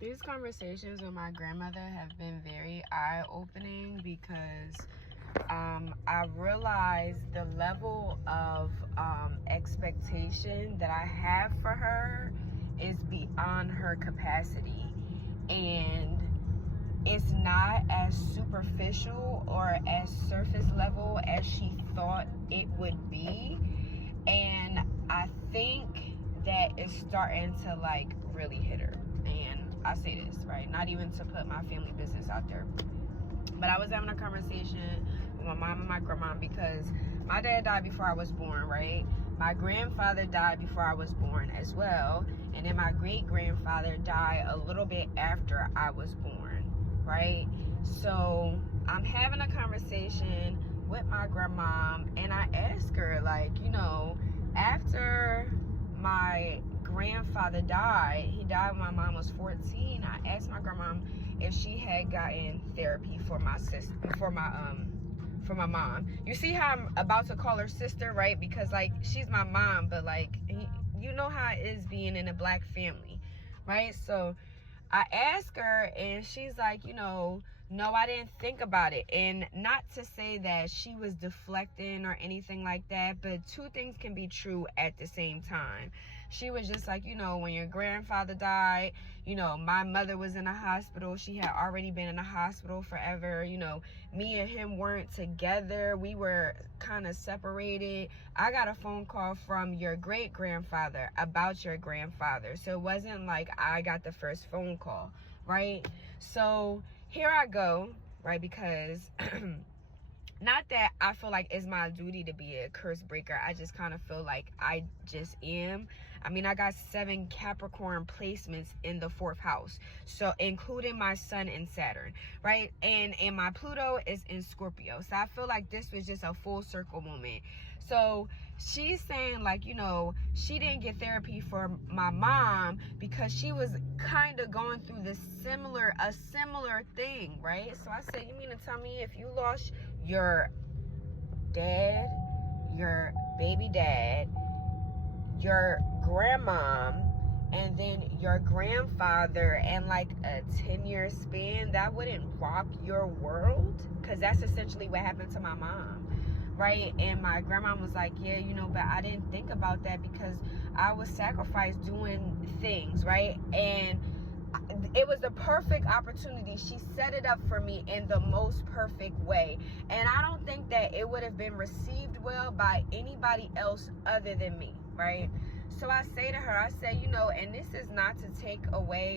These conversations with my grandmother have been very eye-opening because I realized the level of expectation that I have for her is beyond her capacity. And it's not as superficial or as surface level as she thought it would be. And I think that it's starting to like really hit her. And I say this, right? Not even to put my family business out there. But I was having a conversation with my mom and my grandma because my dad died before I was born, right? My grandfather died before I was born as well. And then my great-grandfather died a little bit after I was born, right? So I'm having a conversation with my grandma, and I asked her, like, you know, after my grandfather died, he died when my mom was 14. I asked my grandma if she had gotten therapy for my sister, for my mom. You see how I'm about to call her sister, right? Because like she's my mom, but like you know how it is being in a black family, right? So I asked her, and she's like, you know, no, I didn't think about it. And not to say that she was deflecting or anything like that, but two things can be true at the same time. She was just like, you know, when your grandfather died, you know, my mother was in a hospital. She had already been in a hospital forever. You know, me and him weren't together. We were kind of separated. I got a phone call from your great grandfather about your grandfather. So it wasn't like I got the first phone call, right? So here I go, right? Because not that I feel like it's my duty to be a curse breaker. I just kind of feel like I just am. I mean, I got 7 Capricorn placements in the 4th house. So including my sun and Saturn, right? And my Pluto is in Scorpio. So I feel like this was just a full circle moment. So she's saying like, you know, she didn't get therapy for my mom because she was kind of going through a similar thing, right? So I said, you mean to tell me if you lost your dad, your baby dad, your grandmom, and then your grandfather, and like a 10-year span, that wouldn't rock your world? Because that's essentially what happened to my mom, right? And my grandma was like, yeah, you know, but I didn't think about that because I was sacrificed doing things, right? And it was the perfect opportunity. She set it up for me in the most perfect way. And I don't think that it would have been received well by anybody else other than me, right? So I say to her, I say, you know, and this is not to take away